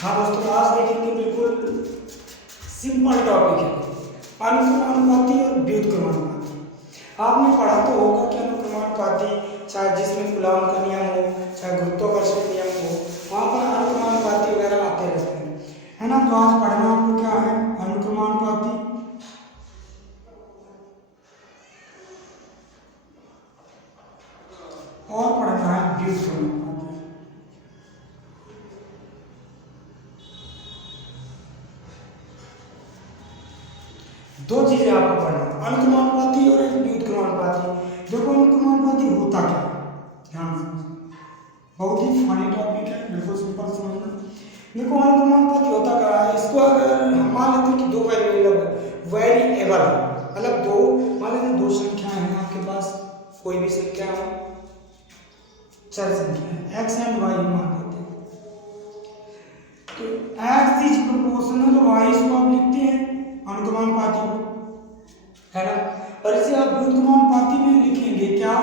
हाँ दोस्तों, आज देखेंगे बिल्कुल सिंपल टॉपिक है अनुक्रमानुपाती और व्युत्क्रमानुपाती। आपने पढ़ा तो होगा कि अनुक्रमानुपाती चाहे जिसमें कूलॉम का नियम हो, चाहे गुरुत्वाकर्षण नियम हो, वहाँ पर अनुक्रमानुपाती वगैरह आते रहते हैं, है ना। तो आज पढ़ना आपको क्या है, अनुक्रमानुपाती और पढ़ना है व्युत्क्रमानुपाती। दो चीजें आपको पढ़ना, अनुक्रमानुपाती और एक व्युत्क्रमानुपाती। देखो अनुक्रमानुपाती होता क्या, ध्यान से, बहुत ही फनी टॉपिक है, बिल्कुल सिंपल समझना। देखो अनुक्रमानुपाती होता क्या है, इसको अगर हम मान लेते हैं कि दो वेरिएबल, मतलब दो, मान लेते दो संख्याएं हैं आपके पास, कोई भी संख्या हो, चर संख्या एक्स एंड वाई मान लेते हैं। तो एक्स इज प्रोपोर्शनल वाई, इसको आप लिखते हैं अनुक्रमानुपाती को, है ना। और इसे आप व्युत्क्रमानुपाती में लिखेंगे क्या,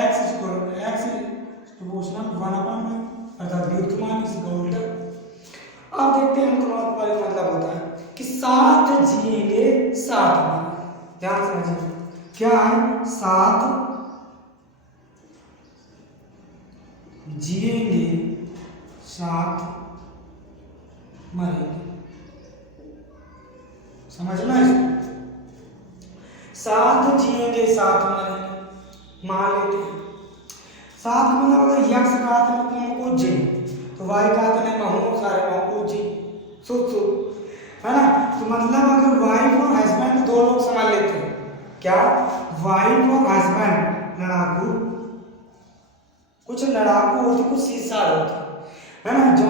एक्स प्रोपोर्शनल 1/, अर्थात व्युत्क्रमान इसका उल्टा। आप देखते हैं अनुक्रमानुपाती मतलब होता है कि साथ जिएंगे साथ मरेंगे। ध्यान समझिए क्या है, साथ जिएंगे साथ मरेंगे, समझना इसको, साथ जिएंगे साथ मरेंगे। मान लेते हैं साथ मतलब अगर यक्स का अर्थ को जी, तो वाई का अर्थ नहीं महू, सारे महू को जी, सुध है ना। तो मतलब अगर वाइफ और हस्बैंड दो लोग संभाल लेते हैं, क्या वाइफ और हस्बैंड लड़ाकू, कुछ लड़ाकू होते, कुछ सीसार होते, है ना। जो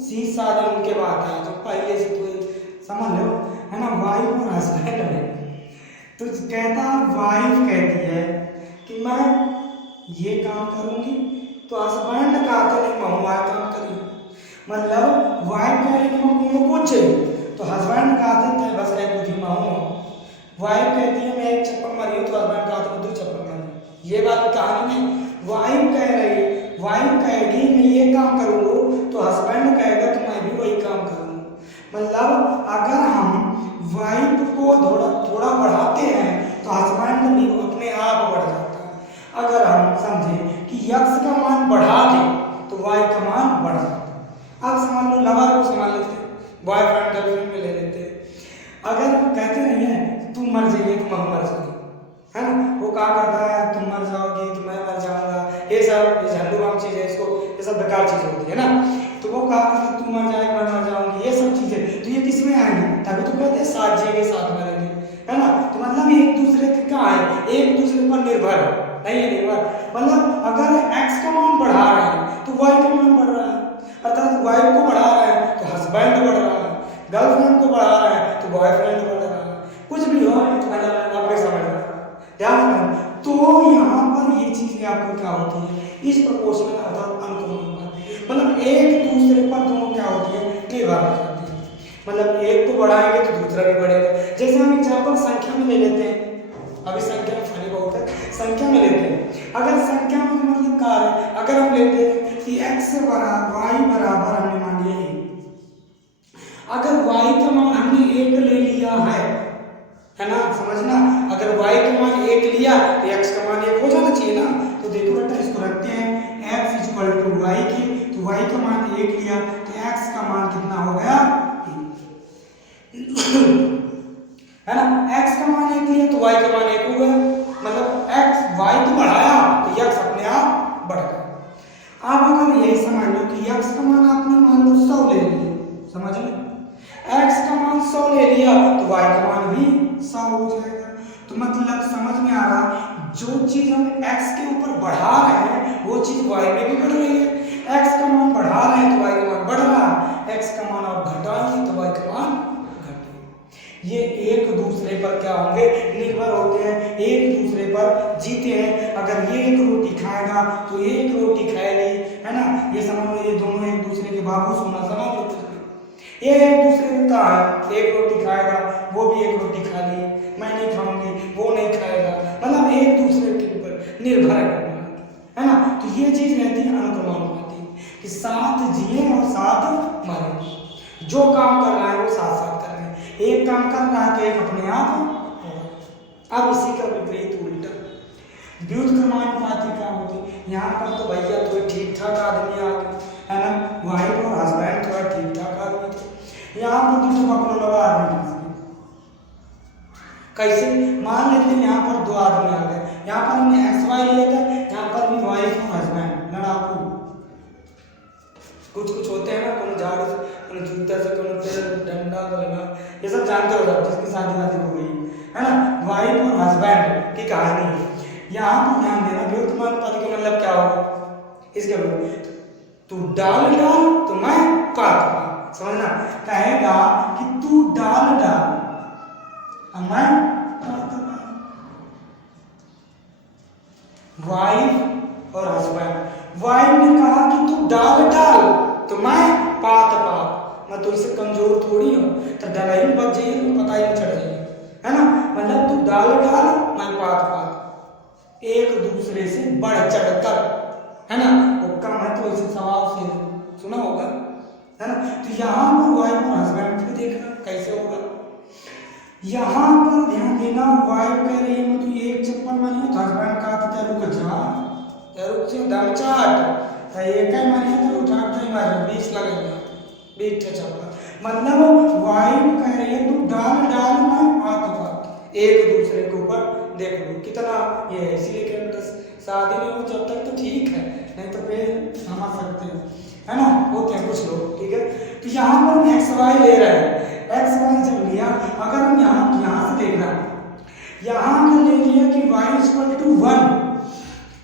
सीसार है उनके बात है, जो पहले से तो समझ लो, है ना। वाइफ और हस्बैंड है, तो कहता वाइफ कहती है कि मैं ये काम करूंगी, तो हस्बैंड कहते नहीं महुआ काम करी, मतलब वाइफ कह रही कि मैं कुछ, तो हस्बैंड कहते थे बस एक बुद्धि माहू। वाइफ कहती है मैं एक चप्पल मारी हूँ, तो हस्बैंड कहते हैं दो चप्पल मारी। ये बात कहानी में वाइफ कह रही, वाइफ कहेगी मैं ये काम करूँगा, तो हस्बैंड कहेगा तो मैं भी वही काम करूँगा। मतलब अगर हम वाइफ को थोड़ा बढ़ाते हैं तो हस्बैंड भी अपने आप बढ़ जाता है। अगर हम समझें कि यक्स का मान बढ़ा दें तो वाई का मान बढ़ जाता है। अब समझ लो, लवर को समझ लेते हैं, बॉयफ्रेंड गर्लफ्रेंड में ले लेते हैं। अगर कहते नहीं है तुम मर जाइए तो मैं मर जाऊंगी, है ना, वो क्या करता है तुम मर जाओगी तो मैं मर जाऊंगा, ये सब झंडूबाम चीज़ है, इसको ये सब बेकार चीज़ होती है ना। तो वो कहा करता तुम मर जाएगा मैं मर जाऊंगी, ये सब चीज़ें, तो ये किस में आएंगी, तभी तो कहते हैं साथ जिएंगे साथ मरेंगे, है ना। तो मतलब एक दूसरे के क्या है, एक दूसरे पर निर्भर नहीं है, निर्भर मतलब अगर एक्स का मान बढ़ा रहे हैं तो वाई का मान बढ़ रहा है, अर्थात वाइफ को बढ़ा रहे हैं तो हस्बैंड बढ़ रहा है, गर्लफ्रेंड को बढ़ा रहे हैं तो बॉयफ्रेंड बढ़ रहा है, कुछ भी हो मतलब आपने समझ रहा है, ध्यान रखना। तो यहाँ पर ये चीजें आपको क्या होती है, इस प्रोपोर्शनल अर्थात अनुक्रमानुपाती, मतलब एक दूसरे पर दोनों क्या होती है, निर्भर हो जाती है। मतलब एक को बढ़ाएंगे तो दूसरा भी बढ़ेगा। जैसे हम एग्जाम्पल संख्या में ले लेते हैं, अभी संख्या में फनी बहुत है, संख्या में लेते हैं, अगर संख्या में मतलब क्या है, अगर हम लेते हैं कि x बराबर वाई बराबर हमने मान लिया एक, अगर y का मान हमने एक ले लिया है ना, समझना, अगर y का मान एक लिया तो x का मान एक हो जाना चाहिए ना। तो देखो बेटा इसको रखते हैं x इक्वल टू वाई की, तो y का मान एक लिया तो x का मान कितना हो गया, है ना। x का मान एक लिया तो y का मान एक हो गया, मतलब x y को बढ़ाया तो x अपने आप बढ़ गया। आप अगर यही समझ लो कि x का मान आपने मान लो 100 ले लिया, समझ लो x का मान 100 ले लिया तो y का मान भी 100 हो जाएगा। तो मतलब समझ में आ रहा, जो चीज हम x के ऊपर बढ़ा रहे हैं वो चीज y में भी बढ़ रही है, x का मान बढ़ा रहे हैं तो y का मान बढ़ रहा है, x का मान आप घटाएंगे तो y का मान घटेगा। ये एक दूसरे पर क्या होंगे, निर्भर होते हैं, एक दूसरे पर जीते हैं। अगर ये एक रोटी खाएगा तो ये एक रोटी खाएगी, है ना। ये समझ लो ये दोनों एक दूसरे के बाबू सोना समझ लो, ये एक दूसरे को कहा है, एक रोटी खाएगा वो भी एक रोटी खा ली, मैं नहीं खाऊंगी वो नहीं खाएगा, मतलब एक दूसरे के ऊपर निर्भर है ना। तो ये चीज रहती है अनुक्रमानुपाती। कि साथ जिए और साथ मरे। जो काम कर रहा है वो साथ साथ कर रहे हैं, एक काम कर रहा है तो एक अपने आप होगा। अब इसी का विपरीत उल्टा द्युत क्रमानुपाती क्या होती, यहाँ पर तो भैया थोड़े ठीक ठाक आदमी आ गए, है ना, वाइफ और हस्बैंड थोड़ा ठीक ठाक आदमी थे, यहाँ पर तो पकड़ो लगा आदमी कैसे, मान लेते हैं यहाँ पर दो आदमी आ गए, यहाँ पर हमने एक्स वाई लिया था, यहाँ पर भी वाइफ और हस्बैंड लड़ाकू, कुछ कुछ होते हैं ना, कौन झाड़ू से, कौन जूता से, कौन डंडा लगा, ये सब जानते हो आप जिसकी शादी वादी हो गई है ना, वाइफ और हस्बैंड की कहानी है। यहाँ पर ध्यान देना द्युत क्रमानुपाती का मतलब क्या होगा, इसके मतलब तू डाल डाल तो मैं पात, समझना, कहेगा कि तू डाल डाल मैं पात, वाइफ और हस्बैंड, वाइफ ने कहा कि तू डाल डाल तो मैं पात पात, मैं तो इससे कमजोर थोड़ी हूँ, तो डलाई में बच जाइए तो पता ही नहीं चढ़ जाइए, है ना, मतलब तू डाल डाल मैं पात पात, एक दूसरे से बढ़ चढ़ कर, है ना, हुक्का है तो इसे स्वभाव से सुना होगा, है ना। तो यहाँ पर वाइफ और हस्बैंड भी देखना कैसे होगा, यहाँ पर ध्यान देना, वाइफ कह रही है मैं तू एक चप्पल मानी तो हस्बैंड कहा था रुक जा, रुक से दम चाट, तो एक ही मानी तो उठा ही मार 20 लगेगा, 20 चप्पल, मतलब वाइफ कह रही है तू डाल डाल मैं पात पात, एक दूसरे के ऊपर देख लो कितना ये है, इसीलिए कहते शादी नहीं हो जब तक तो ठीक है, नहीं तो फिर समझ सकते हैं, है ना, होते हैं कुछ लोग, ठीक है। तो यहाँ पर एक्स वाई ले रहे हैं, एक्स वाई जब लिया, अगर हम यहाँ से देखना, यहाँ का ले लिया कि y इक्वल टू 1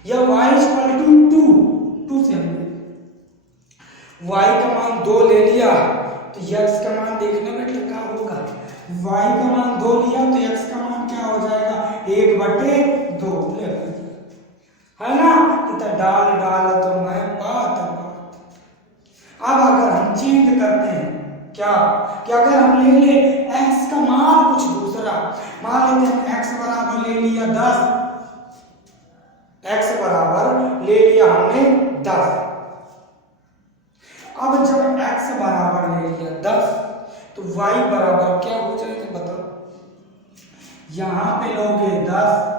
या y इक्वल टू 2 से हमने y का मान 2 ले लिया, तो x का मान देखने में क्या होगा, y का मान 2 लिया तो x का मान क्या हो जाएगा 1/2 ले, है ना, इतना डाल डाल तो मैं पात पात। अब अगर हम चेंज करते हैं क्या, कि अगर हम ले ले x का मान कुछ दूसरा, मान लेते हैं x बराबर ले लिया 10, x बराबर ले लिया हमने 10, अब जब x बराबर ले लिया 10 तो y बराबर क्या हो जाएगा बताओ, यहाँ पे लोगे 10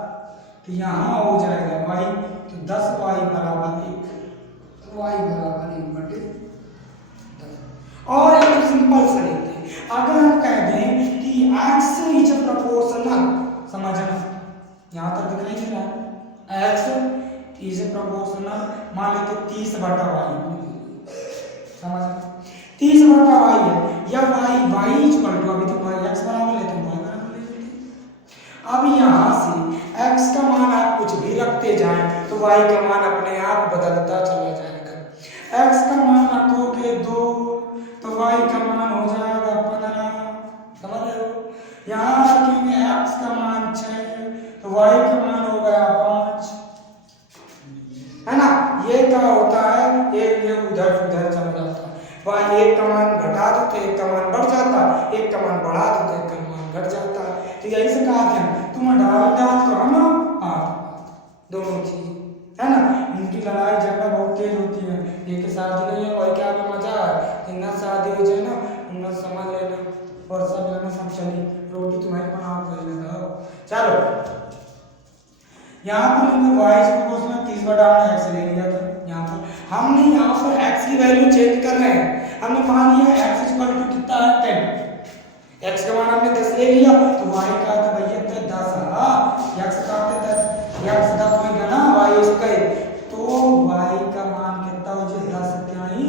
तो यहाँ हो जाएगा y, तो 10y बराबर 1, तो y बराबर 1/10। और एक सिंपल सा लेते हैं, अगर हम कह दें कि x इज प्रोपोर्शनल, समझना यहाँ तक दिखाई दे रहा है, x इज प्रोपोर्शनल, मान लेते 30/y, समझ 30/y है, या y इक्वल टू, अभी तक x बराबर लेते हैं y बराबर ले लेते हैं। अब यहाँ से x का मान आप कुछ भी रखते जाएं तो y का मान अपने आप बदलता चला जाएगा, x का मान रखोगे 2 तो y का मान हो जाएगा 15, समझ रहे हो, यहाँ रखेंगे x का मान 6 तो y का मान हो गया 5, है ना, ये क्या होता है, एक ये उधर उधर चल जाता है, वह एक का मान घटा दो तो एक का मान बढ़ जाता, एक का मान बढ़ा दो तो एक का मान घट जाता है। तो यही से कहा था तुम डाल डाल तो हम पात, दोनों चीज, है ना। इनकी लड़ाई झगड़ा बहुत तेज होती है, एक शादी नहीं है वही क्या मजा है, इतना शादी हो जाए ना उतना समझ लेना और सब लेना, सब चली रोटी तुम्हारे बनाओ कर लेना, चलो। यहाँ पर हमने y को उसमें 30/x ले लिया था, यहाँ पर हमने यहाँ पर x की वैल्यू चेंज कर रहे हैं, हमने मान लिया x इक्वल टू कितना है 10, x का मान हमने 10 ले लिया तो y का था भैया 10, x का 10, x 10 होगा ना, y इसका तो y का मान कितना हो जाए 10 क्या ही,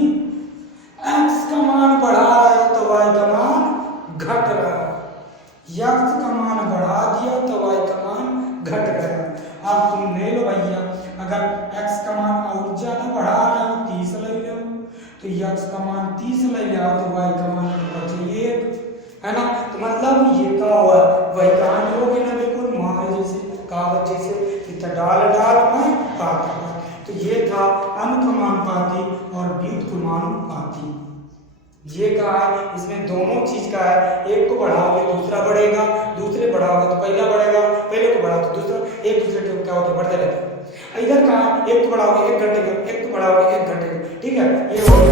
x का मान बढ़ा रहा है तो y का मान घट रहा है, x का मान बढ़ा दिया तो y का मान घट गया। अब तुम ले लो भैया, अगर x का मान और ज्यादा बढ़ा रहा है 30 ले लो, तो x का मान 30 ले लिया तो y का मान बचे 1, है ना। तो मतलब ये क्या हुआ, वही कहानी हो गई ना, बिल्कुल मुहावरे जैसे, कहावत जैसे, इतना डाल डाल में पात पात। तो ये था अनुक्रमानुपाती और व्युत्क्रमानुपाती, ये कहा है, इसमें दोनों चीज का है, एक को बढ़ाओगे दूसरा बढ़ेगा, दूसरे बढ़ाओगे तो पहला बढ़ेगा, पहले को बढ़ाओ तो दूसरा, एक दूसरे के क्या होता है बढ़ते रहते हैं। इधर कहा एक को बढ़ाओगे एक घटेगा, एक को बढ़ाओगे एक घटेगा, ठीक है। ठीक है, ये हो